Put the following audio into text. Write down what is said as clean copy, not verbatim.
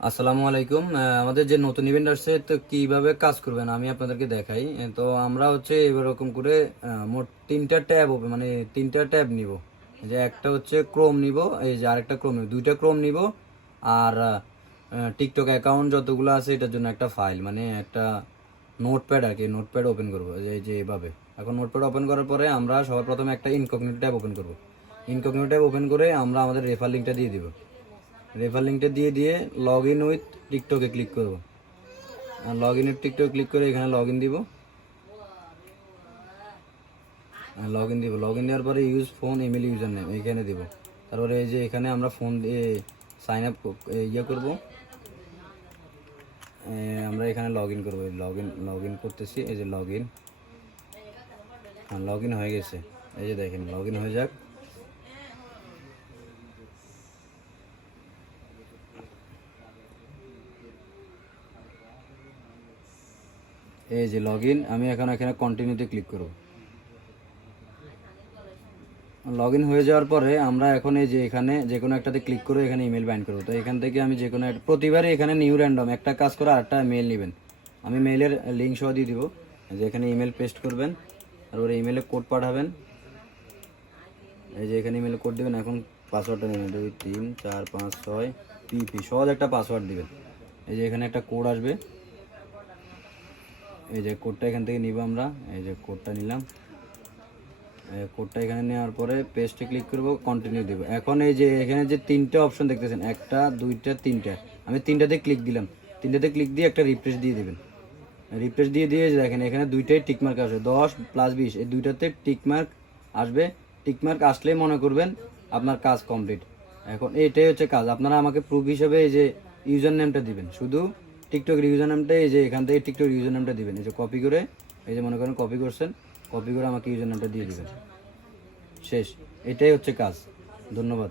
আসসালামু আলাইকুম। আমাদের যে নতুন ইভেন্ট আসছে তো কিভাবে কাজ করবেন আমি আপনাদেরকে দেখাই। তো আমরা হচ্ছে এরকম করে মোট তিনটা ট্যাব মানে তিনটা ট্যাব নিব। যে একটা হচ্ছে ক্রোম নিব, এই যে আরেকটা ক্রোম নিব, দুইটা ক্রোম নিব। আর টিকটক অ্যাকাউন্ট যতগুলো আছে এটার জন্য একটা ফাইল, মানে একটা নোটপ্যাড আর কি, নোটপ্যাড ওপেন করবো যে এভাবে। এখন নোটপ্যাড ওপেন করার পরে আমরা সবার প্রথমে একটা ইনকগনিটো ট্যাব ওপেন করব। ইনকগনিটো ট্যাব ওপেন করে আমরা আমাদের রেফার লিঙ্কটা দিয়ে দিব। রেফার লিঙ্কটা দিয়ে লগ ইন উইথ টিকটকে ক্লিক করব। Log in with TikTok click করে এখানে লগ ইন দিব। লগ ইন দেওয়ার পরে use phone email user name এখানে দিব। তারপরে এই যে এখানে আমরা ফোন দিয়ে সাইন আপ ইয়ে করবো। আমরা এখানে লগ ইন করবো। লগ ইন করতেছি। এই যে লগ ইন হয়ে গেছে। এই যে দেখেন লগ ইন হয়ে যাক। এই যে লগ ইন, আমি এখন এখানে কন্টিনিউতে ক্লিক করব। লগ ইন হয়ে যাওয়ার পরে আমরা এখন এই যে এখানে যে কোনো একটাতে ক্লিক করে এখানে ইমেল বাইন্ড করবো। তো এখান থেকে আমি যে কোনো একটা প্রতিবারই এখানে নিউ র্যান্ডম একটা কাজ করে আরেকটা মেল নেবেন। আমি মেইলের লিঙ্ক সহ দিয়ে দিব। যে এখানে ইমেল পেস্ট করবেন, তারপরে ইমেলে কোড পাঠাবেন। এই যে এখানে ইমেলে কোড দেবেন। এখন পাসওয়ার্ডটা নেবেন 23456 পিপি, সহজ একটা পাসওয়ার্ড দিবেন। এই যে এখানে একটা কোড আসবে। এই যে কোডটা এখান থেকে নিব আমরা। এই যে কোডটা নিলাম। কোডটা এখানে নেওয়ার পরে পেস্টে ক্লিক করব, কন্টিনিউ দেব। এখন এই যে এখানে যে তিনটা অপশন দেখতেছেন, একটা দুইটা তিনটা, আমি তিনটাতে ক্লিক দিলাম। তিনটাতে ক্লিক দিয়ে একটা রিফ্রেশ দিয়ে দেবেন। রিফ্রেশ দিয়ে দেখেন এখানে দুইটাই টিকমার্ক আসবে, 10+20 এই দুইটাতে টিকমার্ক আসবে। টিকমার্ক আসলেই মনে করবেন আপনার কাজ কমপ্লিট। এখন এইটাই হচ্ছে কাজ। আপনারা আমাকে প্রুফ হিসেবে এই যে ইউজার নেমটা দিবেন, শুধু টিকটকের ইউজার নেমটা এই যে এখান থেকে টিকটক ইউজার নেমটা দিবেন। এই যে কপি করে, এই যে মনে করেন কপি করছেন, কপি করে আমাকে ইউজার নেমটা দিয়ে দিবেন। শেষ। এটাই হচ্ছে কাজ। ধন্যবাদ।